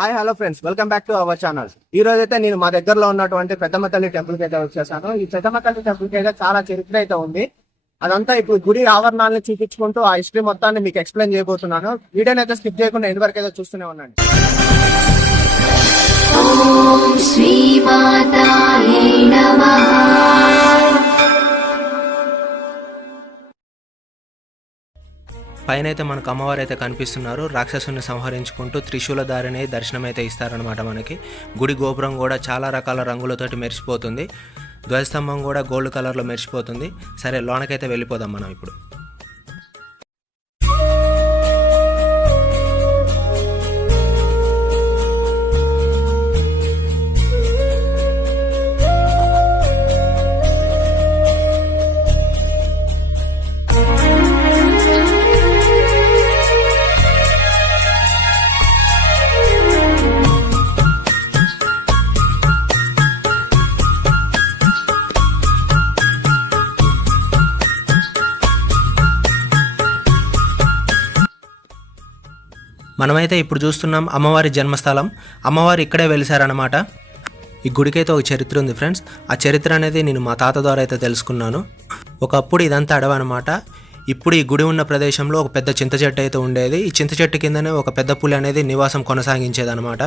Hi hello friends welcome back to our channel ఈ రోజు అయితే నేను మా దగ్గరలో ఉన్నటువంటి పెద్దమ్మ తల్లి టెంపుల్కి అయితే వచ్చేసాను. ఈ పెద్దమ్మ తల్లి టెంపుల్కి అయితే చాలా చరిత్ర అయితే ఉంది. అదంతా ఇప్పుడు గుడి ఆవరణాలను చూపించుకుంటూ ఆ హిస్టరీ మొత్తాన్ని మీకు ఎక్స్ప్లెయిన్ చేయబోతున్నాను. వీడియోని అయితే స్కిప్ చేయకుండా ఎండ్ అయితే చూస్తూనే ఉన్నాను శ్రీ మాతా పైన అయితే మనకు అమ్మవారు అయితే కనిపిస్తున్నారు. రాక్షసుని సంహరించుకుంటూ త్రిశూలధారిని దర్శనం అయితే ఇస్తారనమాట మనకి. గుడి గోపురం కూడా చాలా రకాల రంగులతోటి మెరిసిపోతుంది. ధ్వజస్తంభం కూడా గోల్డ్ కలర్లో మెరిసిపోతుంది. సరే లోనకైతే వెళ్ళిపోదాం మనం ఇప్పుడు. మనమైతే ఇప్పుడు చూస్తున్నాం అమ్మవారి జన్మస్థలం. అమ్మవారు ఇక్కడే వెలిసారనమాట ఈ గుడికైతే ఒక చరిత్ర ఉంది ఫ్రెండ్స్. ఆ చరిత్ర అనేది నేను మా తాత ద్వారా అయితే తెలుసుకున్నాను. ఒకప్పుడు ఇదంతా అడవి అనమాట ఇప్పుడు ఈ గుడి ఉన్న ప్రదేశంలో ఒక పెద్ద చింత చెట్టు అయితే ఉండేది. ఈ చింత చెట్టు కిందనే ఒక పెద్ద పులి అనేది నివాసం కొనసాగించేది అనమాట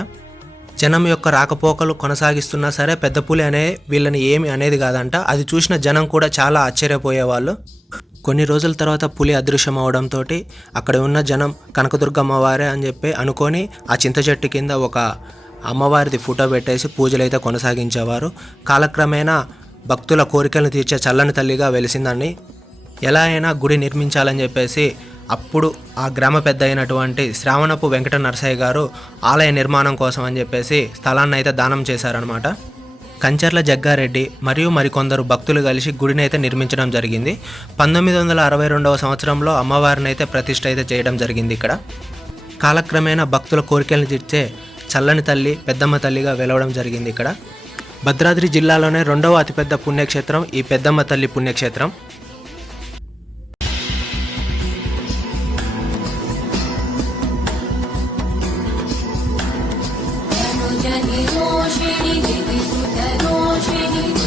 జనం యొక్క రాకపోకలు కొనసాగిస్తున్నా సరే పెద్ద పులి అనే వీళ్ళని ఏమి అనేది కాదంట. అది చూసిన జనం కూడా చాలా ఆశ్చర్యపోయేవాళ్ళు. కొన్ని రోజుల తర్వాత పులి అదృశ్యం అవడంతో అక్కడ ఉన్న జనం కనకదుర్గమ్మ వారే అని చెప్పి అనుకొని ఆ చింత చెట్టు కింద ఒక అమ్మవారిది ఫోటో పెట్టేసి పూజలు అయితే కొనసాగించేవారు. కాలక్రమేణా భక్తుల కోరికలను తీర్చే చల్లని తల్లిగా వెలిసిందని ఎలా అయినా గుడి నిర్మించాలని చెప్పేసి అప్పుడు ఆ గ్రామ పెద్ద అయినటువంటి శ్రావణపు వెంకట నరసయ్య గారు ఆలయ నిర్మాణం కోసం అని చెప్పేసి స్థలాన్ని అయితే దానం చేశారనమాట కంచర్ల జగ్గారెడ్డి మరియు మరికొందరు భక్తులు కలిసి గుడిని అయితే నిర్మించడం జరిగింది. పంతొమ్మిది వందల అరవై రెండవ సంవత్సరంలో అమ్మవారిని అయితే ప్రతిష్ట అయితే చేయడం జరిగింది ఇక్కడ. కాలక్రమేణా భక్తుల కోరికలను తీర్చే చల్లని తల్లి పెద్దమ్మ తల్లిగా వెలవడం జరిగింది ఇక్కడ. భద్రాద్రి జిల్లాలోనే రెండవ అతిపెద్ద పుణ్యక్షేత్రం ఈ పెద్దమ్మ తల్లి పుణ్యక్షేత్రం. Cheney, Jimmy, Sutter, Don Cheney, Jimmy.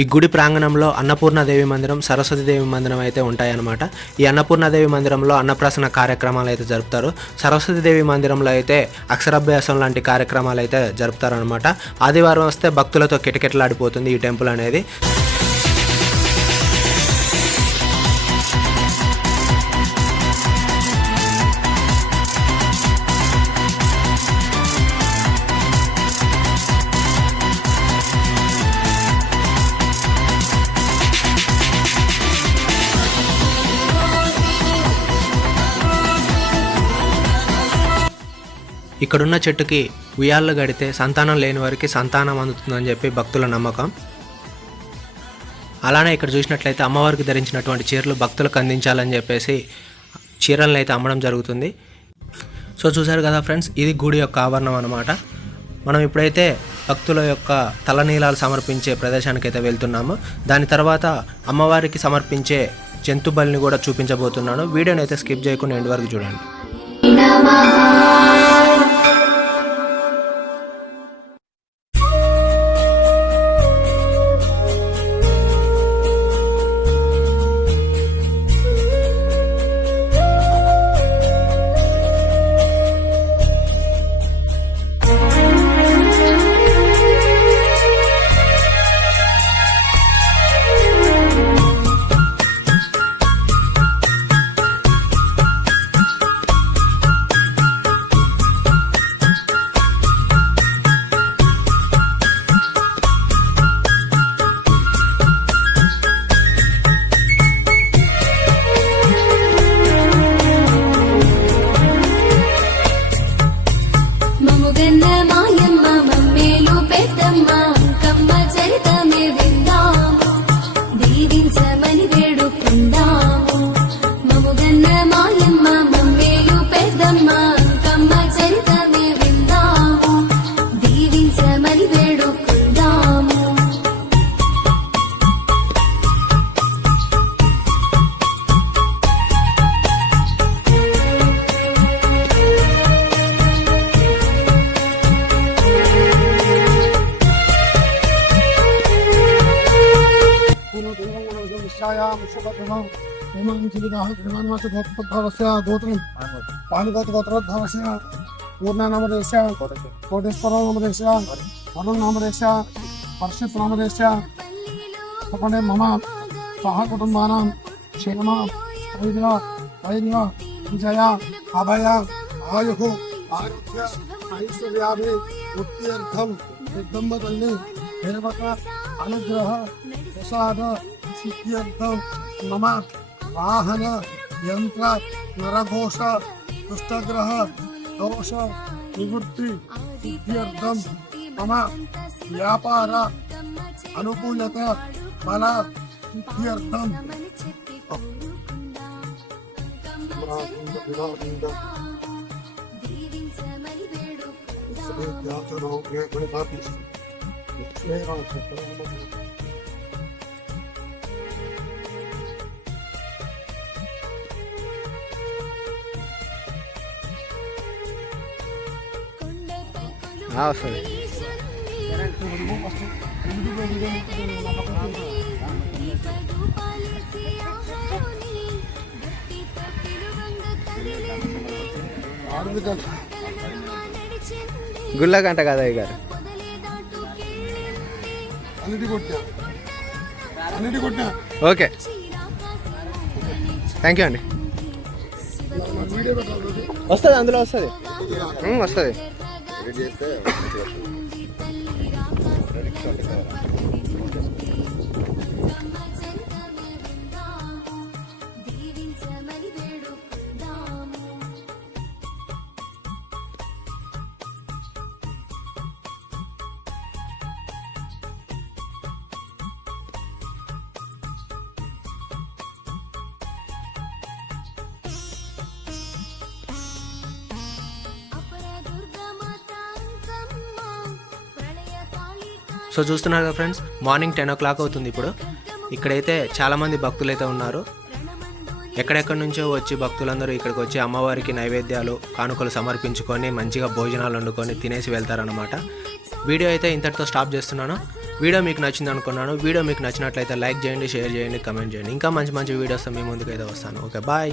ఈ గుడి ప్రాంగణంలో అన్నపూర్ణాదేవి మందిరం సరస్వతీదేవి మందిరం అయితే ఉంటాయన్నమాట. ఈ అన్నపూర్ణాదేవి మందిరంలో అన్నప్రాసన కార్యక్రమాలు అయితే జరుపుతారు. సరస్వతీదేవి మందిరంలో అయితే అక్షరాభ్యాసం లాంటి కార్యక్రమాలు అయితే జరుపుతారనమాట ఆదివారం వస్తే భక్తులతో కిటకిటలాడిపోతుంది ఈ టెంపుల్ అనేది. ఇక్కడున్న చెట్టుకి ఉయ్యాళ్ళు గడితే సంతానం లేని వారికి సంతానం అందుతుందని చెప్పి భక్తుల నమ్మకం. అలానే ఇక్కడ చూసినట్లయితే అమ్మవారికి ధరించినటువంటి చీరలు భక్తులకు అందించాలని చెప్పేసి చీరలను అయితే అమ్మడం జరుగుతుంది. సో చూసారు కదా ఫ్రెండ్స్ ఇది గుడి యొక్క ఆవరణం అనమాట మనం ఇప్పుడైతే భక్తుల యొక్క తలనీలాలు సమర్పించే ప్రదేశానికి అయితే వెళ్తున్నాము. దాని తర్వాత అమ్మవారికి సమర్పించే జంతు బలిని కూడా చూపించబోతున్నాను. వీడియోని అయితే స్కిప్ చేయకుండా ఎండ్ వరకు చూడండి. మాయమ్మ మమ్మేలు పెద్దమ్మ అంకమ్మ చరితమే पानिपतगोत्रोद्भवस्य पूर्णानामदेश कोटेश्वरनामदेश वरुणनामदेश परशुत्नामदेश अपने मम सहकुटुम्बानां क्षेम ऐर्य ऐर्य विजय अभय आयुः आरोग्य ऐश्वर्याभि वृत्त्यर्थं दिग्दम्बतल्लि अनुग्रह प्रसाद मम वाहन, यन्त्र, नरघोष, दुष्टग्रह, दोष निवृत्ति मम व्यापार, अनुकूलता, बल, सिद्ध्यर्थं Thank you. వస్తుంది దీపదూపాలేసి ఆహారాన్ని భక్తితో పిలువంగ కదిలింది. నడిచింది గుళ్ళ గంట కదా గారు. అన్నిటి కొట్టా. ఓకే. థ్యాంక్ యూ అండి. వస్తుంది అందులో వస్తుంది. వస్తుంది. దీవించమని సో చూస్తున్నారు కదా friends morning ten o'clock అవుతుంది ఇప్పుడు. ఇక్కడైతే చాలామంది భక్తులు అయితే ఉన్నారు. ఎక్కడెక్కడి నుంచో వచ్చి భక్తులందరూ ఇక్కడికి వచ్చి అమ్మవారికి నైవేద్యాలు కానుకలు సమర్పించుకొని మంచిగా భోజనాలు వండుకొని తినేసి వెళ్తారనమాట వీడియో అయితే ఇంతటితో స్టాప్ చేస్తున్నాను. వీడియో మీకు నచ్చింది అనుకున్నాను. వీడియో మీకు నచ్చినట్లయితే లైక్ చేయండి షేర్ చేయండి కమెంట్ చేయండి. ఇంకా మంచి మంచి వీడియోస్ మీ ముందుకైతే వస్తాను. Okay bye.